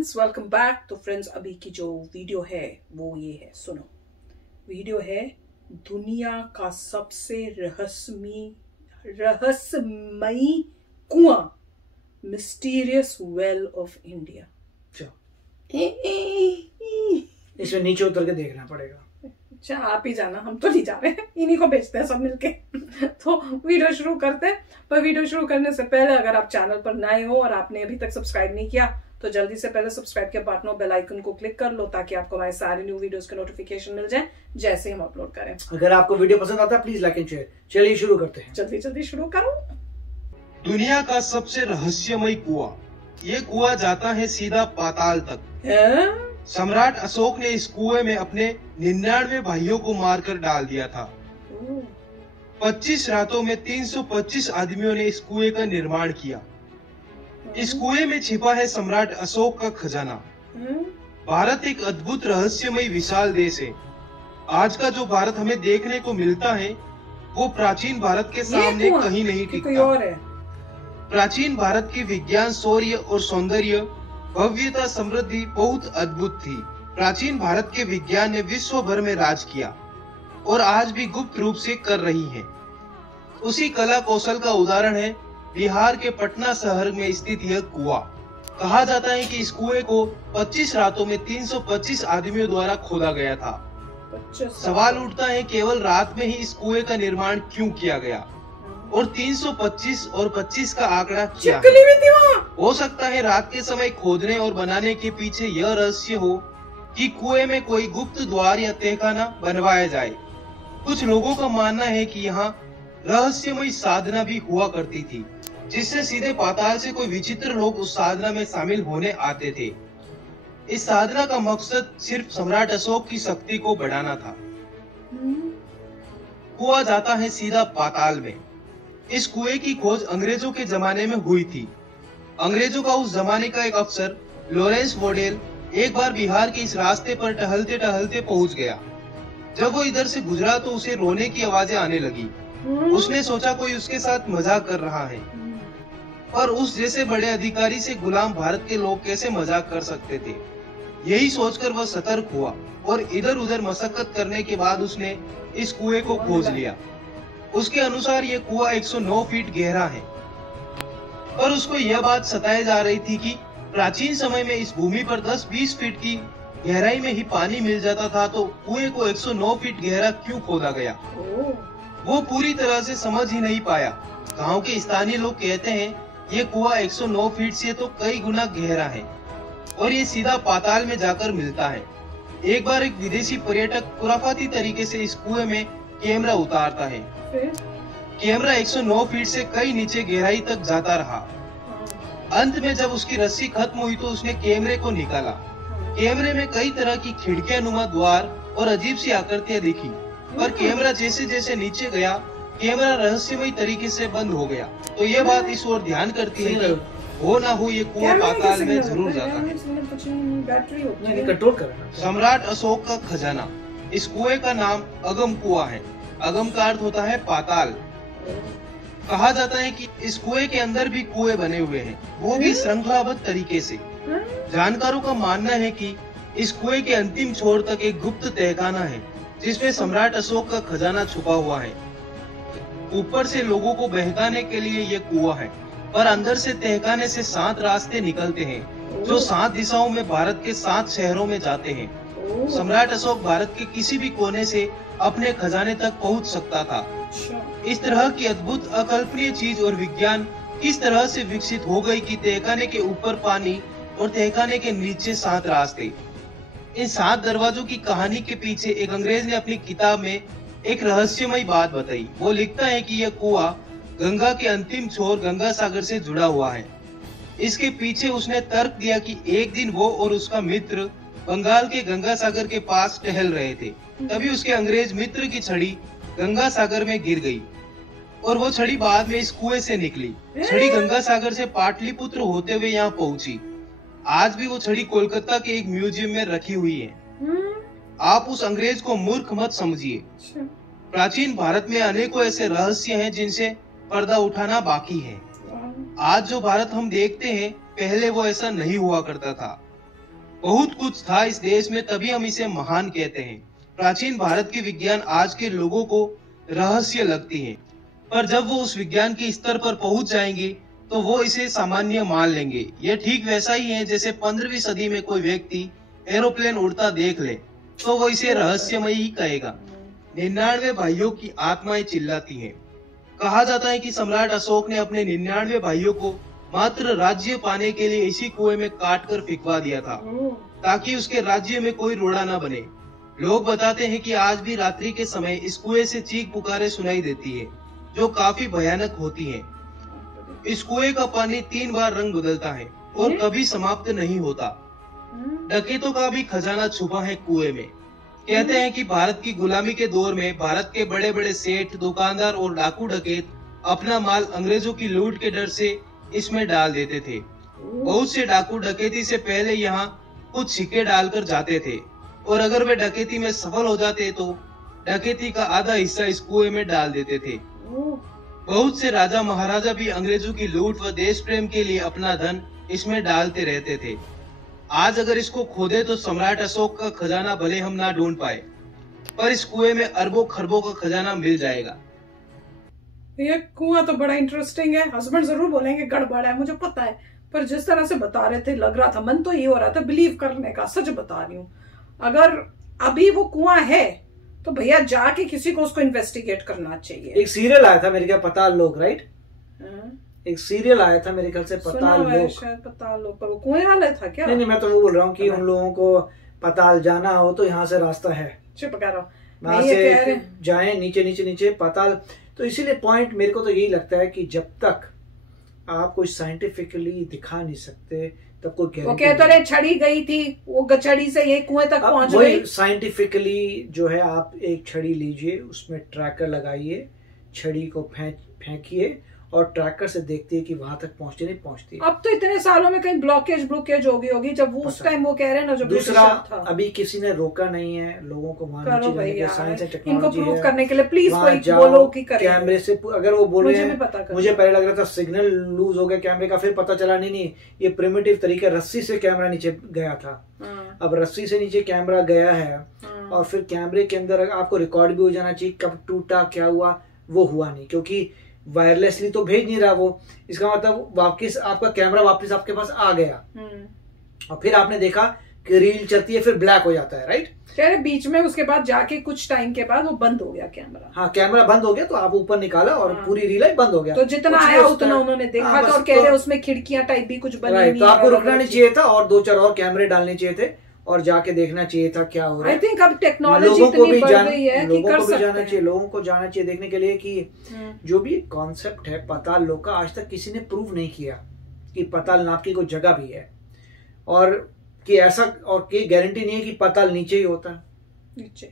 Friends, welcome back. तो friends, अभी की जो वीडियो है वो ये है, सुनो। वीडियो है दुनिया का सबसे रहस्यमयी कुआं, मिस्टीरियस वेल ऑफ इंडिया। इसमें नीचे उतर के देखना पड़ेगा। अच्छा, आप ही जाना, हम तो नहीं जा रहे हैं, इन्हीं को भेजते हैं सब मिलके। तो वीडियो शुरू करते हैं। पर वीडियो शुरू करने से पहले अगर आप चैनल पर नए हो और आपने अभी तक सब्सक्राइब नहीं किया तो जल्दी से पहले सब्सक्राइब के बटन और बेल आइकन को क्लिक कर लो ताकि आपको हमारे सारे न्यू वीडियोस के नोटिफिकेशन मिल जाए जैसे हम अपलोड करें। अगर आपको वीडियो पसंद आता है प्लीज लाइक एंड शेयर। चलिए शुरू करते हैं। जल्दी जल्दी शुरू करो। दुनिया का सबसे रहस्यमय कुआं। ये कुआं जाता है सीधा पाताल तक। सम्राट अशोक ने इस कुएं में अपने 99 भाइयों को मारकर डाल दिया था। 25 रातों में 325 आदमियों ने इस कुएं का निर्माण किया। इस कुएं में छिपा है सम्राट अशोक का खजाना। भारत एक अद्भुत रहस्यमय विशाल देश है। आज का जो भारत हमें देखने को मिलता है वो प्राचीन भारत के सामने कहीं नहीं टिकता। प्राचीन भारत की विज्ञान, शौर्य और सौंदर्य, भव्यता, समृद्धि बहुत अद्भुत थी। प्राचीन भारत के विज्ञान ने विश्व भर में राज किया और आज भी गुप्त रूप से कर रही है। उसी कला कौशल का उदाहरण है बिहार के पटना शहर में स्थित यह कुआं। कहा जाता है कि इस कुएं को 25 रातों में 325 आदमियों द्वारा खोदा गया था। सवाल उठता है केवल रात में ही इस कुएं का निर्माण क्यों किया गया और 325 और 25 का आंकड़ा क्या है? हो सकता है रात के समय खोदने और बनाने के पीछे यह रहस्य हो कि कुएं में कोई गुप्त द्वार या तहखाना बनवाया जाए। कुछ लोगों का मानना है कि यहाँ रहस्यमय साधना भी हुआ करती थी जिससे सीधे पाताल से कोई विचित्र लोग उस साधना में शामिल होने आते थे। इस साधना का मकसद सिर्फ सम्राट अशोक की शक्ति को बढ़ाना था। कुआं जाता है सीधा पाताल में। इस कुएं की खोज अंग्रेजों के जमाने में हुई थी। अंग्रेजों का उस जमाने का एक अफसर लॉरेंस वोडेल एक बार बिहार के इस रास्ते पर टहलते टहलते पहुंच गया। जब वो इधर से गुजरा तो उसे रोने की आवाजें आने लगी। उसने सोचा कोई उसके साथ मजाक कर रहा है, पर उस जैसे बड़े अधिकारी से गुलाम भारत के लोग कैसे मजाक कर सकते थे। यही सोचकर वह सतर्क हुआ और इधर उधर मशक्कत करने के बाद उसने इस कुएं को खोज लिया। उसके अनुसार यह कुआं 109 फीट गहरा है, पर उसको यह बात सताए जा रही थी कि प्राचीन समय में इस भूमि पर 10-20 फीट की गहराई में ही पानी मिल जाता था, तो कुएं को 109 फीट गहरा क्यों खोदा गया? वो पूरी तरह से समझ ही नहीं पाया। गांव के स्थानीय लोग कहते हैं ये कुआं 109 फीट से तो कई गुना गहरा है और ये सीधा पाताल में जाकर मिलता है। एक बार एक विदेशी पर्यटक खुराफाती तरीके से इस कुएं में कैमरा उतारता है। कैमरा 109 फीट से कई नीचे गहराई तक जाता रहा। अंत में जब उसकी रस्सी खत्म हुई तो उसने कैमरे को निकाला। कैमरे में कई तरह की खिड़कियां नुमा द्वार और अजीब सी आकृतियां दिखी, पर कैमरा जैसे जैसे नीचे गया कैमरा रहस्यमय तरीके से बंद हो गया। तो ये बात इस ओर ध्यान करती है कि हो ना हो ये कुआं पाताल में जरूर जाता है। सम्राट अशोक का खजाना। इस कुएं का नाम अगम कुआं है। अगम का अर्थ होता है पाताल। कहा जाता है कि इस कुएं के अंदर भी कुएं बने हुए हैं, वो भी श्रृंखलाबद्ध तरीके से। जानकारों का मानना है कि इस कुएं के अंतिम छोर तक एक गुप्त तहखाना है जिसमें सम्राट अशोक का खजाना छुपा हुआ है। ऊपर से लोगों को बहकाने के लिए ये कुआं है, पर अंदर से तहखाने से 7 रास्ते निकलते हैं जो 7 दिशाओं में भारत के 7 शहरों में जाते हैं। सम्राट अशोक भारत के किसी भी कोने से अपने खजाने तक पहुंच सकता था। इस तरह की अद्भुत अकल्पनीय चीज और विज्ञान किस तरह से विकसित हो गई कि तहखाने के ऊपर पानी और तहखाने के नीचे 7 रास्ते। इन 7 दरवाजों की कहानी के पीछे एक अंग्रेज ने अपनी किताब में एक रहस्यमय बात बताई। वो लिखता है कि यह कुआं गंगा के अंतिम छोर गंगा सागर से जुड़ा हुआ है। इसके पीछे उसने तर्क दिया कि एक दिन वो और उसका मित्र बंगाल के गंगा सागर के पास टहल रहे थे, तभी उसके अंग्रेज मित्र की छड़ी गंगा सागर में गिर गई और वो छड़ी बाद में इस कुएं से निकली। छड़ी गंगा सागर से पाटलिपुत्र होते हुए यहाँ पहुंची। आज भी वो छड़ी कोलकाता के एक म्यूजियम में रखी हुई है। आप उस अंग्रेज को मूर्ख मत समझिए। प्राचीन भारत में अनेकों ऐसे रहस्य हैं जिनसे पर्दा उठाना बाकी है। आज जो भारत हम देखते हैं पहले वो ऐसा नहीं हुआ करता था। बहुत कुछ था इस देश में, तभी हम इसे महान कहते हैं। प्राचीन भारत के विज्ञान आज के लोगों को रहस्य लगती है, पर जब वो उस विज्ञान के स्तर पर पहुंच जाएंगे तो वो इसे सामान्य मान लेंगे। यह ठीक वैसा ही है जैसे 15वीं सदी में कोई व्यक्ति एरोप्लेन उड़ता देख ले तो वो इसे रहस्यमय ही कहेगा। 99 भाइयों की आत्माएं चिल्लाती हैं। कहा जाता है कि सम्राट अशोक ने अपने 99 भाइयों को मात्र राज्य पाने के लिए इसी कुएं में काट कर फिकवा दिया था, ताकि उसके राज्य में कोई रोड़ा न बने। लोग बताते हैं कि आज भी रात्रि के समय इस कुएं से चीख पुकारे सुनाई देती है, जो काफी भयानक होती है। इस कुएं का पानी 3 बार रंग बदलता है और कभी समाप्त नहीं होता। डकैतों का भी खजाना छुपा है कुएं में। कहते हैं कि भारत की गुलामी के दौर में भारत के बड़े बड़े सेठ, दुकानदार और डाकू डकैत अपना माल अंग्रेजों की लूट के डर से इसमें डाल देते थे। बहुत से डाकू डकैती से पहले यहाँ कुछ सिक्के डालकर जाते थे, और अगर वे डकैती में सफल हो जाते तो डकैती का आधा हिस्सा इस कुएं में डाल देते थे। बहुत से राजा महाराजा भी अंग्रेजों की लूट व देश प्रेम के लिए अपना धन इसमें डालते रहते थे। आज अगर इसको खोदे तो सम्राट अशोक का खजाना भले हम ना ढूंढ पाए, पर इस कुएं में अरबों खरबों का खजाना मिल जाएगा। ये कुआं तो बड़ा इंटरेस्टिंग है। हस्बैंड जरूर बोलेंगे गड़बड़ है, मुझे पता है, पर जिस तरह से बता रहे थे लग रहा था, मन तो ये हो रहा था बिलीव करने का। सच बता रही हूँ, अगर अभी वो कुआं है तो भैया जाके किसी को उसको इन्वेस्टिगेट करना चाहिए। एक सीरियल आया था मेरे ख्याल पताल लोक, राइट? एक सीरियल आया था मेरे ख्याल से पताल लोक, शायद पताल लोक, पर वो कुएं वाला था क्या? नहीं, मैं तो वो बोल रहा हूँ कि उन लोगों को पताल जाना हो तो यहाँ से रास्ता है, चुप कह रहा हूँ, वहां से जाए नीचे नीचे नीचे पताल। तो इसीलिए पॉइंट मेरे को तो यही लगता है कि जब तक आप कुछ साइंटिफिकली दिखा नहीं सकते तब कोई वो कहते रहे छड़ी गई थी, वो छड़ी से ये कुएं तक पहुंच गई। साइंटिफिकली जो है, आप एक छड़ी लीजिए, उसमें ट्रैकर लगाइए, छड़ी को फेंकिए और ट्रैकर से देखते हैं कि वहां तक पहुंचती नहीं पहुंचती। अब तो इतने सालों में कहीं ब्लॉकेज होगी जब वो उस टाइम वो कह रहे हैं ना, जो दूसरा अभी किसी ने रोका नहीं है लोगों को वहां नीचे जाने के। साइंस एंड टेक्नोलॉजी इनको प्रूव करने के लिए प्लीज कोई बोलो कि करें। कैमरे से अगर वो बोल रहे हैं, मुझे पहले लग रहा था सिग्नल लूज हो गया कैमरे का, फिर पता चला नहीं ये प्रिमिटिव तरीका, रस्सी से कैमरा नीचे गया था। अब रस्सी से नीचे कैमरा गया है और फिर कैमरे के अंदर आपको रिकॉर्ड भी हो जाना चाहिए कब टूटा क्या हुआ। वो हुआ नहीं, क्योंकि वायरलेसली तो भेज नहीं रहा वो। इसका मतलब वापस आपका कैमरा वापस आपके पास आ गया और फिर आपने देखा कि रील चलती है, फिर ब्लैक हो जाता है, राइट? कह बीच में उसके बाद जाके कुछ टाइम के बाद वो बंद हो गया कैमरा। हाँ, कैमरा बंद हो गया तो आप ऊपर निकाला और पूरी रील बंद हो गया। तो जितना आया उतना उन्होंने देखा था और कह रहे उसमें खिड़कियां टाइप भी कुछ बनी नहीं। तो आपको रुकना नहीं चाहिए था और 2-4 और कैमरे डालने चाहिए थे और जाके देखना चाहिए था क्या हो रहा है। आई थिंक अब टेक्नोलॉजी इतनी बढ़ गई है कि कर सकते हैं। लोगों को जाना चाहिए देखने के लिए कि जो भी कॉन्सेप्ट है पाताल लोक का, आज तक किसी ने प्रूव नहीं किया कि पाताल नाम की कोई जगह भी है, और कि ऐसा और की गारंटी नहीं है कि पाताल नीचे ही होता है। नीचे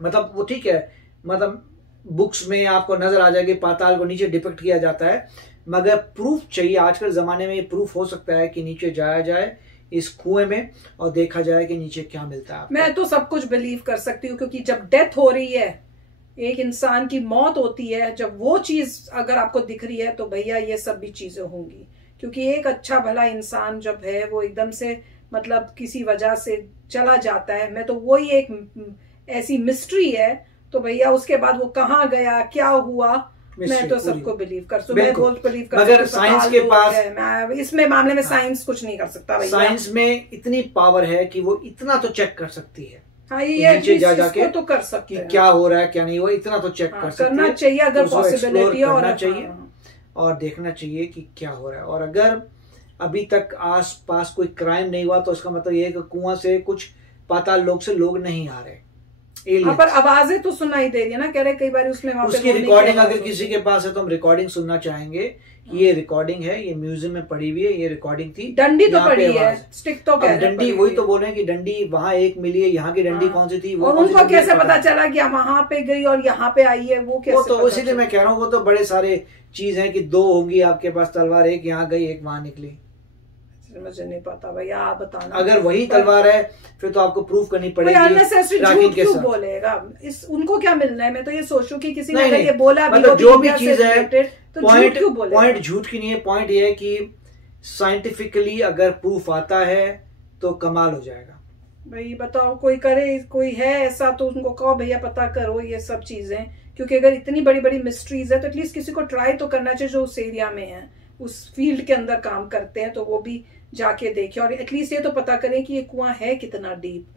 मतलब वो ठीक है, मतलब बुक्स में आपको नजर आ जाएगी पाताल को नीचे डिपिक्ट किया जाता है, मगर प्रूफ चाहिए। आजकल जमाने में ये प्रूफ हो सकता है कि नीचे जाया जाए इस कुएं में और देखा जाए कि नीचे क्या मिलता है। मैं तो सब कुछ बिलीव कर सकती हूँ, क्योंकि जब डेथ हो रही है, एक इंसान की मौत होती है, जब वो चीज अगर आपको दिख रही है तो भैया ये सब भी चीजें होंगी। क्योंकि एक अच्छा भला इंसान जब है वो एकदम से मतलब किसी वजह से चला जाता है, मैं तो वही एक ऐसी मिस्ट्री है, तो भैया उसके बाद वो कहाँ गया क्या हुआ, मैं तो सबको बिलीव कर सकती हूँ। मैं बहुत बिलीव कर सकती हूँ। मगर साइंस के पास इसमें मामले में साइंस कुछ नहीं कर सकता भैया। साइंस में इतनी पावर है कि वो इतना तो चेक कर सकती है। हाँ, ये नीचे जा जाके तो कर सकते हैं क्या हो रहा है क्या नहीं, वो इतना तो चेक कर सकती है। करना चाहिए अगर पॉसिबिलिटी होना चाहिए और देखना चाहिए कि क्या हो रहा है। और अगर अभी तक आस पास कोई क्राइम नहीं हुआ तो उसका मतलब ये है कि कुआं से कुछ पाताल लोक से लोग नहीं आ रहे। पर आवाजें तो सुनाई दे रही है ना, कह रहे कई बार उसमें उसकी रिकॉर्डिंग अगर किसी के पास है तो हम रिकॉर्डिंग सुनना चाहेंगे। ये रिकॉर्डिंग है, ये म्यूजियम में पड़ी हुई है, ये रिकॉर्डिंग थी। डंडी तो पड़ी है, स्टिक तो कह रहे हैं। डंडी वही तो बोल रहे हैं कि डंडी वहाँ एक मिली है, यहाँ की डंडी कौन सी थी वो, और उनको कैसे पता चला कि वहां पे गई और यहाँ पे आई है, वो कैसे? वो तो इसीलिए मैं कह रहा हूँ, वो तो बड़े सारे चीज है कि 2 होंगी आपके पास तलवार, एक यहाँ गई एक वहां निकली। मुझे नहीं पता भैया, आप बताना। अगर वही तलवार है फिर तो आपको प्रूफ करनी पड़ेगी। झूठ क्यों बोलेगा? उनको क्या मिलना है? मैं तो ये सोचूं कि किसी ने अगर ये बोला मतलब जो भी चीज है, तो झूठ क्यों बोलेगा? पॉइंट झूठ की नहीं है, पॉइंट ये है कि साइंटिफिकली अगर प्रूफ आता है तो कमाल हो जाएगा। भाई बताओ, कोई करे, कोई है ऐसा तो उनको कहो भैया पता करो ये सब चीजें, क्योंकि अगर इतनी बड़ी बड़ी मिस्ट्रीज है तो एटलीस्ट किसी को ट्राई तो करना चाहिए जो उस एरिया में है, उस फील्ड के अंदर काम करते हैं, तो वो भी जाके देखे और एटलीस्ट ये तो पता करें कि ये कुआं है कितना डीप।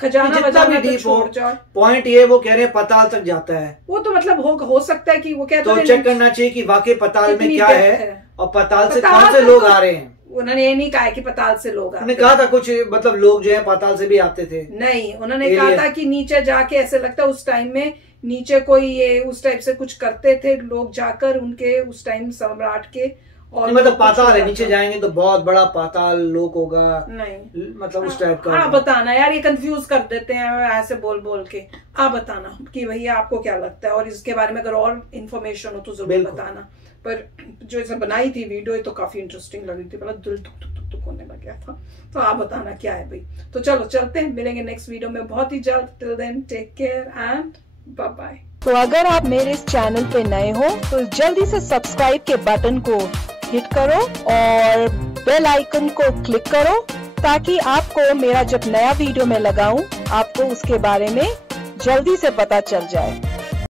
खजाना बजाना तो छोड़ जाओ, पॉइंट ये वो कह रहे हैं पाताल तक जाता है, वो तो मतलब हो सकता है कि वो कहते हैं तो चेक करना चाहिए कि वाकई पाताल में क्या है और पाताल से कौन से लोग आ रहे हैं। उन्होंने ये नहीं कहा कि पाताल से लोग उन्होंने कहा था कुछ मतलब लोग जो है पाताल से भी आते थे, नहीं उन्होंने कहा था कि नीचे जाके ऐसे लगता है उस टाइम में नीचे कोई ये उस टाइप से कुछ करते थे लोग जाकर उनके उस टाइम सम्राट के, और मतलब पाताल है, नीचे जाएंगे तो बहुत बड़ा पाताल लोक होगा, नहीं मतलब उस टाइप का। आप बताना यार, ये कंफ्यूज कर देते हैं ऐसे बोल बोल के। आप बताना कि भैया आपको क्या लगता है, और इसके बारे में अगर और इन्फॉर्मेशन हो तो जरूर बताना। पर जो इसे बनाई थी वीडियो ये तो काफी इंटरेस्टिंग लग रही थी, मतलब दिल धुक धुक धुक धुक होने लग गया था। तो आप बताना क्या है भाई। तो चलो चलते हैं, मिलेंगे नेक्स्ट वीडियो में बहुत ही जल्द। Till then take care and bye bye. तो अगर आप मेरे इस चैनल पे नए हो तो जल्दी से सब्सक्राइब के बटन को हिट करो और बेल आइकन को क्लिक करो, ताकि आपको मेरा जब नया वीडियो मैं लगाऊं आपको उसके बारे में जल्दी से पता चल जाए।